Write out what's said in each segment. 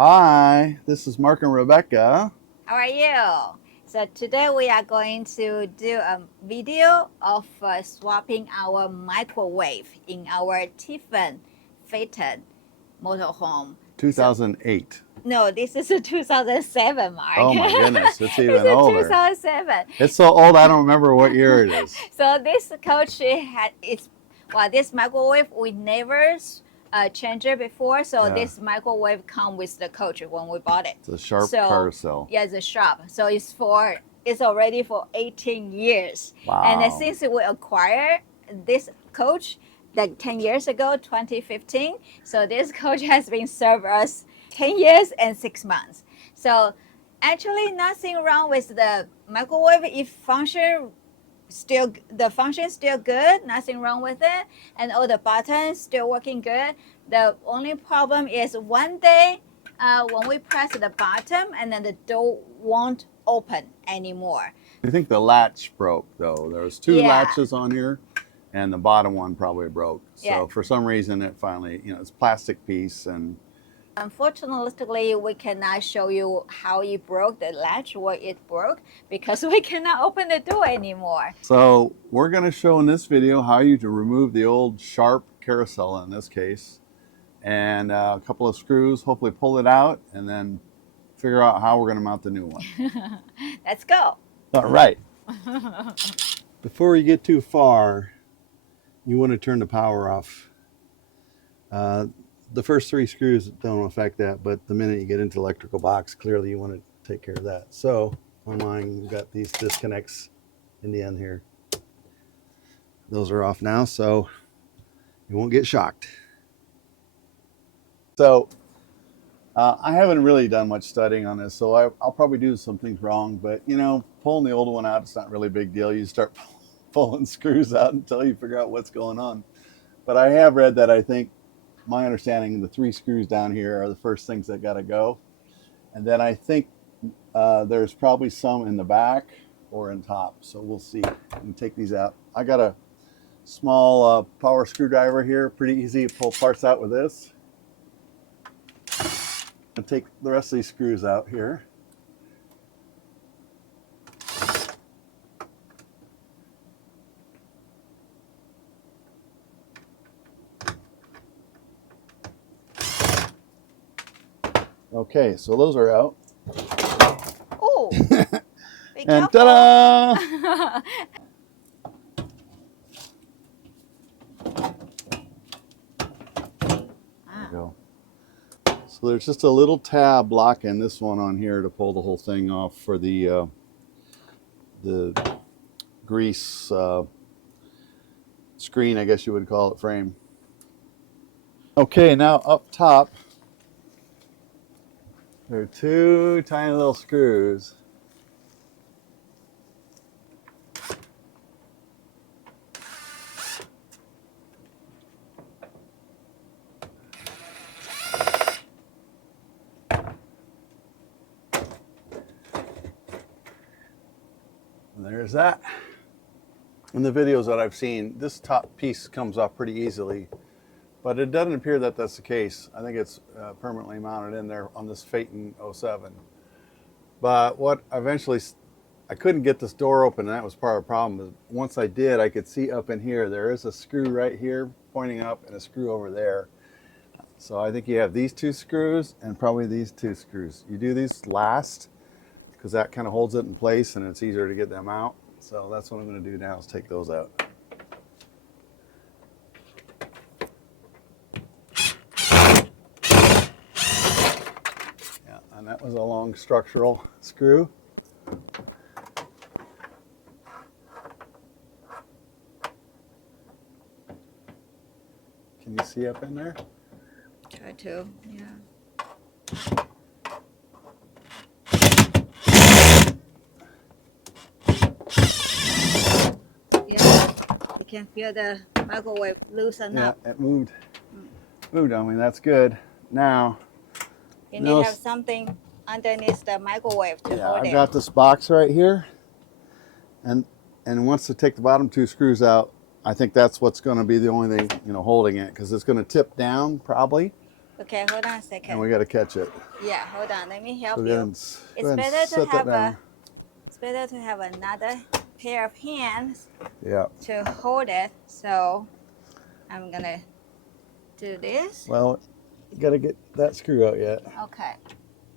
Hi, this is Mark and Rebecca. How are you? So today we are going to do a video of swapping our microwave in our Tiffin Phaeton motorhome. So 2008. no, this is a 2007, Mark. Oh my goodness, it's It's even a older. 2007. It's so old I don't remember what year it is. So this coach this microwave we never changed it before. So Yeah, this microwave come with the coach when we bought it. it's a sharp So carousel. yeah, the shop. So it's already for 18 years. And Wow. since we acquired this coach like 10 years ago, 2015, so this coach has been served us 10 years and 6 months. So actually nothing wrong with the microwave. If the function still good, nothing wrong with it, and all the buttons still working good. The only problem is one day when we press the button and then the door won't open anymore. I think the latch broke though. There was two Yeah, latches on here and the bottom one probably broke. yeah. So for some reason it finally, it's a plastic piece and Unfortunately, we cannot show you how it broke, the latch where it broke, because we cannot open the door anymore. so we're going to show in this video how you to remove the old sharp carousel in this case and a couple of screws, hopefully pull it out and then figure out how we're going to mount the new one. Let's go. All right. Before you get too far, you want to turn the power off. The first three screws don't affect that, but the minute you get into the electrical box, clearly you want to take care of that. So on mine, we've got these disconnects in the end here. Those are off now, so you won't get shocked. So I haven't really done much studying on this, so I'll probably do some things wrong, but pulling the old one out, it's not really a big deal. You start pulling screws out until you figure out what's going on. But I have read that I think, my understanding, the three screws down here are the first things that got to go. And then I think there's probably some in the back or in top. So we'll see. We can take these out. I got a small power screwdriver here. Pretty easy to pull parts out with this. And take the rest of these screws out here. Okay, so those are out. Oh, be And careful. ta-da! There we go. So there's just a little tab locking this one on here to pull the whole thing off for the grease screen, I guess you would call it, frame. Okay, now up top, there are two tiny little screws. And there's that. In the videos that I've seen, this top piece comes off pretty easily, but it doesn't appear that that's the case. I think it's permanently mounted in there on this Phaeton 07. But what eventually, I couldn't get this door open, and that was part of the problem. Once I did, I could see up in here, there is a screw right here pointing up and a screw over there. So I think you have these two screws and probably these two screws. You do these last because that kind of holds it in place and it's easier to get them out. So that's what I'm going to do now, is take those out. Yeah, and that was a long structural screw. Can you see up in there? Try to, yeah. Yeah, you can feel the microwave loosen Yeah, up. it moved. Moved on me, that's good. Now, You need to have something underneath the microwave to hold I've it. got this box right here. And once I take the bottom two screws out, I think that's what's going to be the only thing, holding it, because it's going to tip down probably. Okay, hold on a and second. we got to catch it. Yeah, hold on. Let me help So you. go It's ahead and better to set that have down. it's better to have another pair of hands Yeah. to hold it. So I'm gonna do this. Well, you got to get that screw out yet. Okay.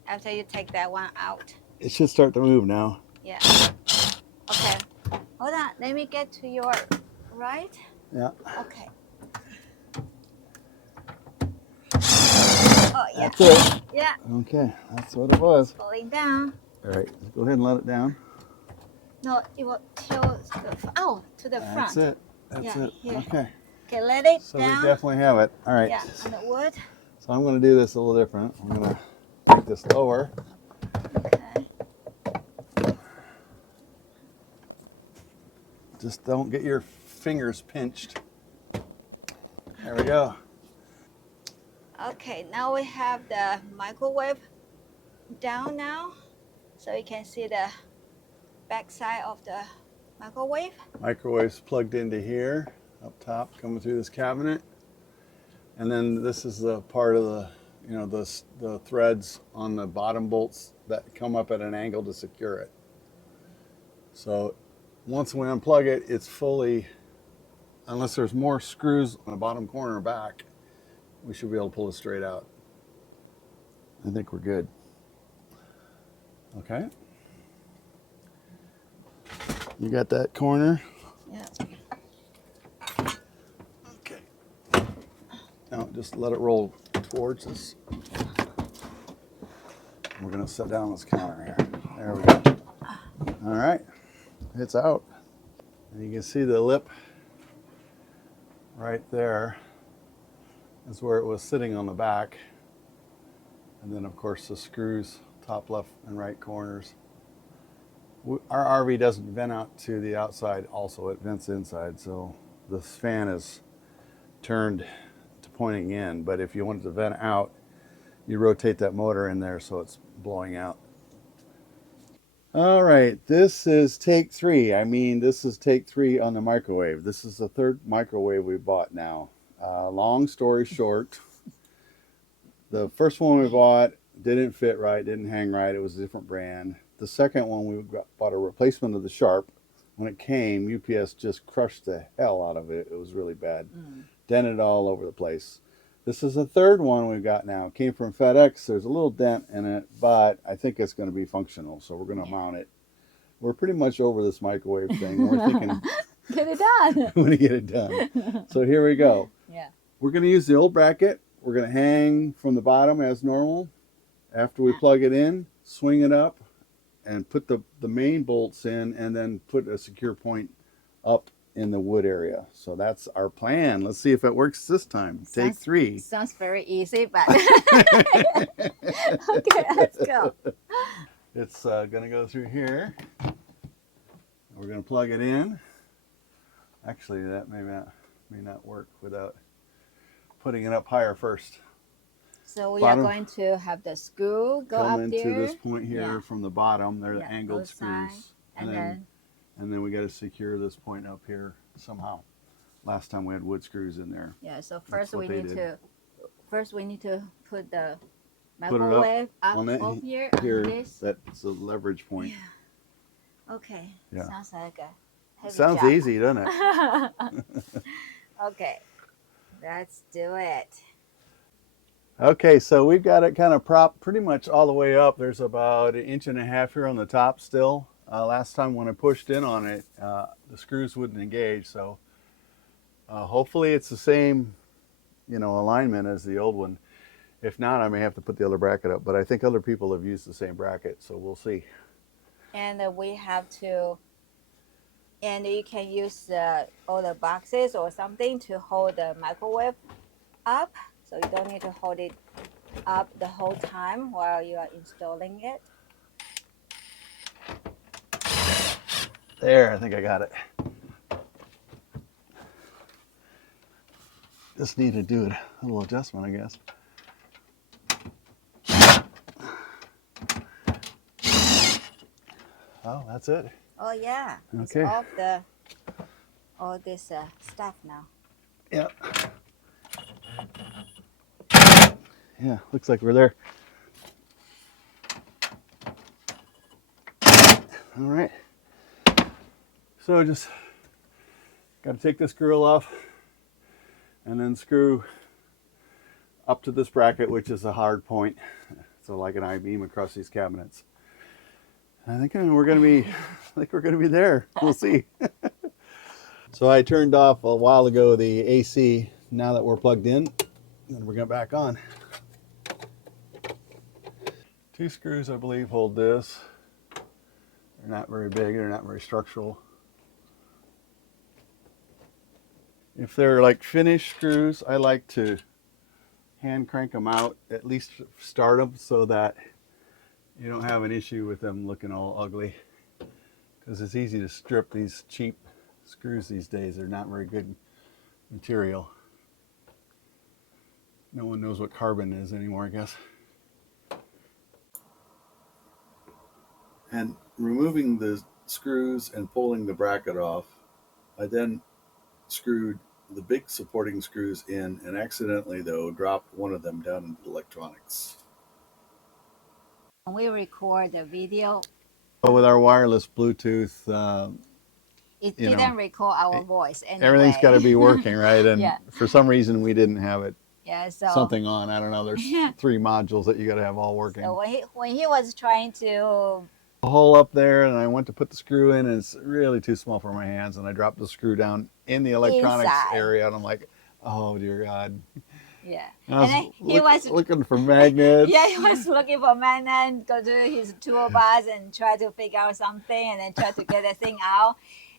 After you take that one out. It should start to move now. Yeah. Okay. Hold on. Let me get to your right. Yeah. Okay. Oh yeah. That's it. Yeah. Okay, that's what it was. Falling down. All right, go ahead and let it down. No, it will tilt to the front. That's it. That's Yeah, it. here. Okay. Okay, let it So down. we definitely have it. All right. Yeah, on the wood. So I'm going to do this a little different. I'm going to make this lower. Okay. Just don't get your fingers pinched. There we go. Okay, now we have the microwave down now. So you can see the back side of the microwave. Microwave's plugged into here, up top, coming through this cabinet. And then this is the part of the, the threads on the bottom bolts that come up at an angle to secure it. So once we unplug it, it's fully, unless there's more screws on the bottom corner back, we should be able to pull it straight out. I think we're good. Okay. You got that corner? Yeah. Okay. Now just let it roll towards us. We're going to set down this counter here. There we go. All right. It's out. And you can see the lip right there is where it was sitting on the back. And then, of course, the screws, top left and right corners. Our RV doesn't vent out to the outside also, it vents inside. So this fan is turned to pointing in, but if you want it to vent out, you rotate that motor in there so it's blowing out. All right, this is take 3. This is take 3 on the microwave. This is the 3rd microwave we bought now. Long story short, the first one we bought didn't fit right, didn't hang right. It was a different brand. The second one we bought a replacement of the Sharp. When it came, UPS just crushed the hell out of it. It was really bad. Dented all over the place. This is the 3rd one we've got now. It came from FedEx. There's a little dent in it, but I think it's going to be functional, so we're going to mount it. We're pretty much over this microwave thing. We're thinking, get it done. we want to get it done. So here we go. Yeah. We're going to use the old bracket. We're going to hang from the bottom as normal. After we plug it in, swing it up, and put the main bolts in, and then put a secure point up in the wood area. So that's our plan. Let's see if it works this time. Take 3. Sounds very easy, but okay, let's go. It's going to go through here. We're going to plug it in. Actually, that may not work without putting it up higher first. So we are going to have the screw go Come up into there. this point here from the bottom. They're the angled both screws. sides, and then we got to secure this point up here somehow. Last time we had wood screws in there. Yeah, so first we need to put the Put it microwave up on that here. Here, This. that's the leverage point. Yeah. Okay. Yeah. Sounds like a heavy Sounds job. easy, doesn't it? Okay, let's do it. Okay, so we've got it kind of propped pretty much all the way up. There's about 1.5 inches here on the top still. Last time when I pushed in on it, the screws wouldn't engage. So hopefully it's the same, alignment as the old one. If not, I may have to put the other bracket up. But I think other people have used the same bracket, so we'll see. And we have to, and you can use all the boxes or something to hold the microwave up. So you don't need to hold it up the whole time while you are installing it. There, I think I got it. Just need to do a little adjustment, I guess. Oh, that's it. Oh yeah, Okay. It's off all this stuff now. Yep. Yeah, looks like we're there. All right. So just got to take this grill off and then screw up to this bracket, which is a hard point. So like an I-beam across these cabinets. I think we're gonna be there. We'll see. So I turned off a while ago the AC. Now that we're plugged in, then we're going back on. 2 screws, I believe, hold this. They're not very big. They're not very structural. If they're like finished screws, I like to hand crank them out, at least start them so that you don't have an issue with them looking all ugly. Because it's easy to strip these cheap screws these days. They're not very good material. No one knows what carbon is anymore, I guess. And removing the screws and pulling the bracket off, I then screwed the big supporting screws in and accidentally, though, dropped one of them down into the electronics. When we record the video, With our wireless Bluetooth, it didn't record our voice anyway. everything's got to be working, right? And yeah. for some reason, we didn't have it. Yeah, so Something on. I don't know. There's 3 modules that you got to have all working. So when he was trying to a hole up there, and I went to put the screw in, and it's really too small for my hands, and I dropped the screw down in the electronics area, and I'm like, oh dear God. Yeah. And he was looking for magnets. Yeah, he was looking for magnets, go to his toolbox and try to figure out something, and then try to get the thing out.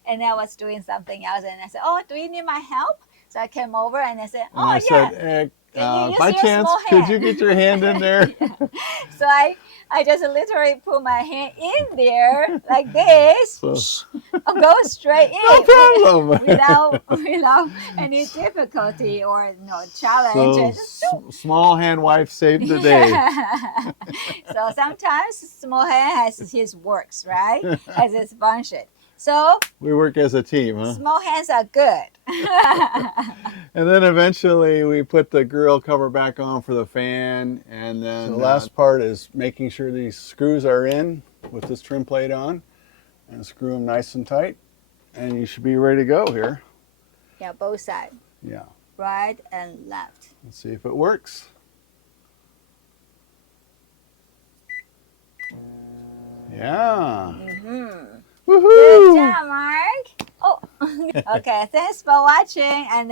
And I was doing something else, and I said, oh, do you need my help? So I came over and I said, oh, and I said, by chance, could you get your hand in there? Yeah. So I just literally put my hand in there like this. So, go straight in. No problem. without any difficulty or challenge. So small hand wife saved the day. So sometimes small hand has his works, right? Has its function. So we work as a team, huh? Small hands are good. And then eventually we put the grill cover back on for the fan, and then the last part is making sure these screws are in with this trim plate on, and screw them nice and tight, and you should be ready to go here. Yeah, both sides. Yeah. Right and left. Let's see if it works. Yeah. Mm-hmm. Woohoo! Good job, Mark. Oh, okay. Thanks for watching, and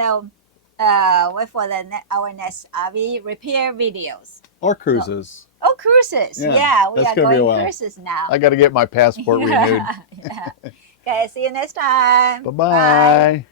wait for our next RV repair videos or cruises. Oh, cruises! Yeah, we are going cruises now. I got to get my passport renewed. Yeah. Okay, see you next time. Bye-bye. Bye.